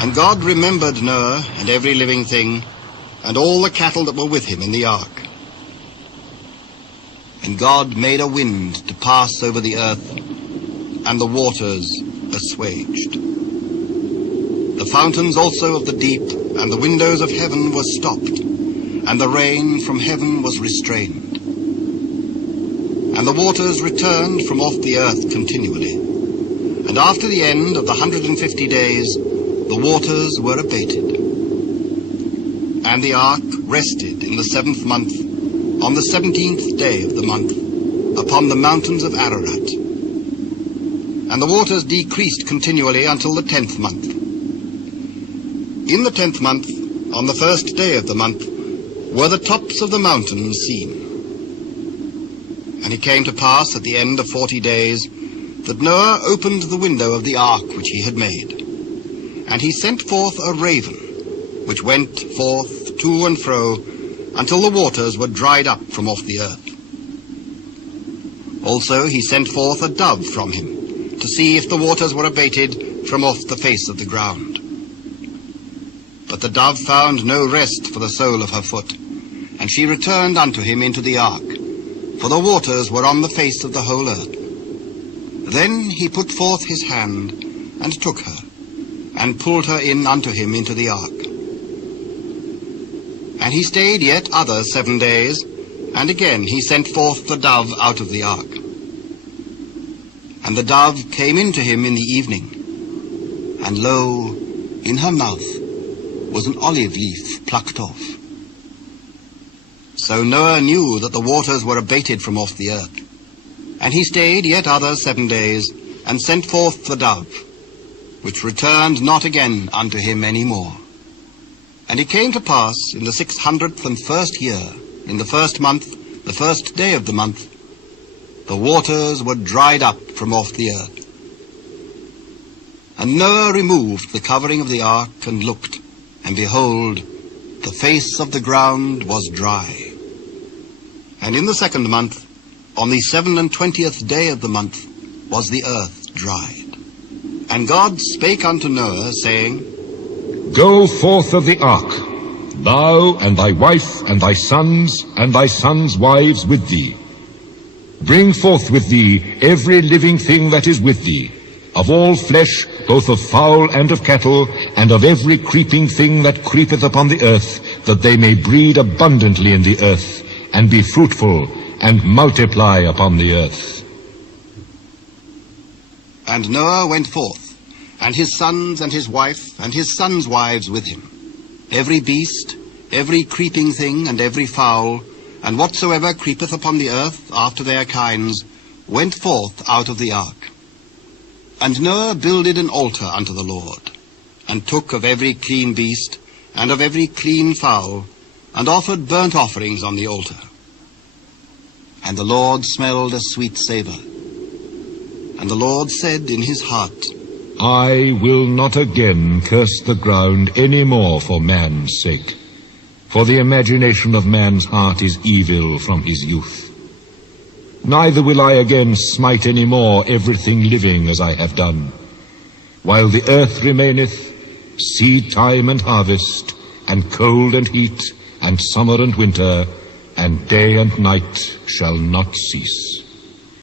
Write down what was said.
And God remembered Noah and every living thing, and all the cattle that were with him in the ark. And God made a wind to pass over the earth, and the waters asswaged. The fountains also of the deep and the windows of heaven were stopped, and the rain from heaven was restrained. And the waters returned from off the earth continually. And after the end of the 150 days, the waters were abated. And the ark rested in the 7th month, on the 17th day of the month, upon the mountains of Ararat. And the waters decreased continually until the 10th month. In the 10th month, on the 1st day of the month, were the tops of the mountains seen. And it came to pass at the end of 40 days that Noah opened the window of the ark which he had made. And he sent forth a raven, which went forth to and fro until the waters were dried up from off the earth. Also he sent forth a dove from him, to see if the waters were abated from off the face of the ground. But the dove found no rest for the sole of her foot, and she returned unto him into the ark, for the waters were on the face of the whole earth. Then he put forth his hand, and took her, and pulled her in unto him into the ark. And he stayed yet other 7 days, and again he sent forth the dove out of the ark. And the dove came into him in the evening, and lo, in her mouth was an olive leaf plucked off. So Noah knew that the waters were abated from off the earth. And he stayed yet other 7 days, and sent forth the dove, which returned not again unto him any more. And it came to pass in the 601st year, in the 1st month, the 1st day of the month, the waters were dried up from off the earth. And Noah removed the covering of the ark, and looked, and behold, the face of the ground was dry. And in the 2nd month, on the 27th day of the month, was the earth dried. And God spake unto Noah, saying, Go forth of the ark, thou and thy wife and thy sons wives with thee. Bring forth with thee every living thing that is with thee, of all flesh, both of fowl and of cattle, and of every creeping thing that creepeth upon the earth, that they may breed abundantly in the earth, and be fruitful, and multiply upon the earth. And Noah went forth, and his sons and his wife and his sons' wives with him, every beast, every creeping thing, and every fowl, and whatsoever creepeth upon the earth after their kinds, went forth out of the ark. And Noah builded an altar unto the Lord, and took of every clean beast, and of every clean fowl, and offered burnt offerings on the altar. And the Lord smelled a sweet savour. And the Lord said in his heart, I will not again curse the ground any more for man's sake, for the imagination of man's heart is evil from his youth. Neither will I again smite any more everything living as I have done. While the earth remaineth, seed time and harvest, and cold and heat, and summer and winter, and day and night shall not cease.